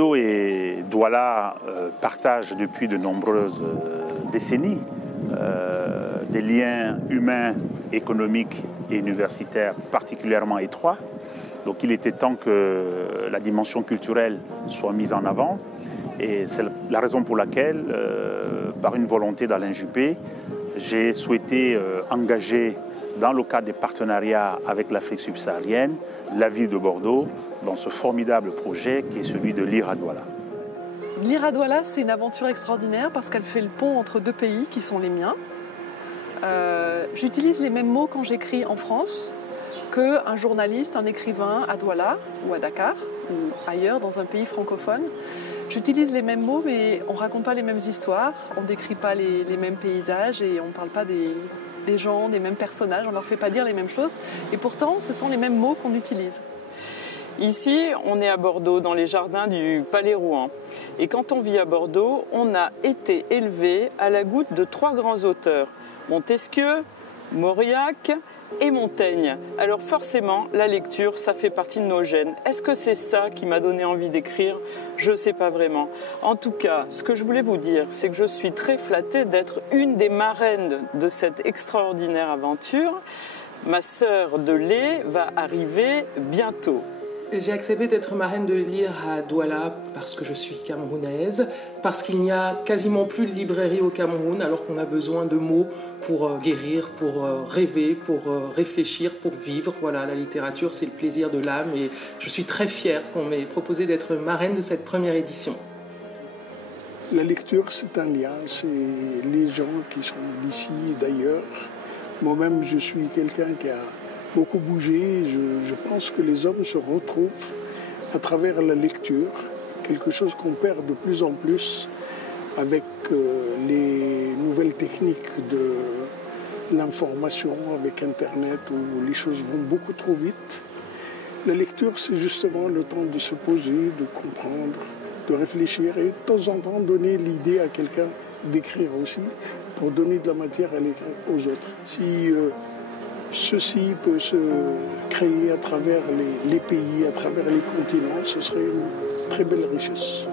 Bordeaux et Douala partagent depuis de nombreuses décennies des liens humains, économiques et universitaires particulièrement étroits. Donc il était temps que la dimension culturelle soit mise en avant. Et c'est la raison pour laquelle, par une volonté d'Alain Juppé, j'ai souhaité engager dans le cadre des partenariats avec l'Afrique subsaharienne, la ville de Bordeaux, dans ce formidable projet qui est celui de Lire à Douala. Lire à Douala, c'est une aventure extraordinaire parce qu'elle fait le pont entre deux pays qui sont les miens. J'utilise les mêmes mots quand j'écris en France qu'un journaliste, un écrivain à Douala ou à Dakar ou ailleurs dans un pays francophone. J'utilise les mêmes mots mais on ne raconte pas les mêmes histoires, on ne décrit pas les mêmes paysages et on ne parle pas des gens, des mêmes personnages, on ne leur fait pas dire les mêmes choses et pourtant ce sont les mêmes mots qu'on utilise. Ici, on est à Bordeaux, dans les jardins du Palais Rouen. Et quand on vit à Bordeaux, on a été élevé à la goutte de 3 grands auteurs, Montesquieu, Mauriac et Montaigne. Alors forcément, la lecture, ça fait partie de nos gènes. Est-ce que c'est ça qui m'a donné envie d'écrire? Je ne sais pas vraiment. En tout cas, ce que je voulais vous dire, c'est que je suis très flattée d'être une des marraines de cette extraordinaire aventure. Ma sœur de lait va arriver bientôt. J'ai accepté d'être marraine de Lire à Douala parce que je suis camerounaise, parce qu'il n'y a quasiment plus de librairie au Cameroun alors qu'on a besoin de mots pour guérir, pour rêver, pour réfléchir, pour vivre. Voilà, la littérature, c'est le plaisir de l'âme et je suis très fière qu'on m'ait proposé d'être marraine de cette première édition. La lecture, c'est un lien, c'est les gens qui sont d'ici et d'ailleurs. Moi-même, je suis quelqu'un qui a beaucoup bougé. Je pense que les hommes se retrouvent à travers la lecture, quelque chose qu'on perd de plus en plus avec les nouvelles techniques de l'information, avec Internet, où les choses vont beaucoup trop vite. La lecture, c'est justement le temps de se poser, de comprendre, de réfléchir et de temps en temps donner l'idée à quelqu'un d'écrire aussi, pour donner de la matière à l'écrire aux autres. Si ceci peut se créer à travers les pays, à travers les continents, ce serait une très belle richesse.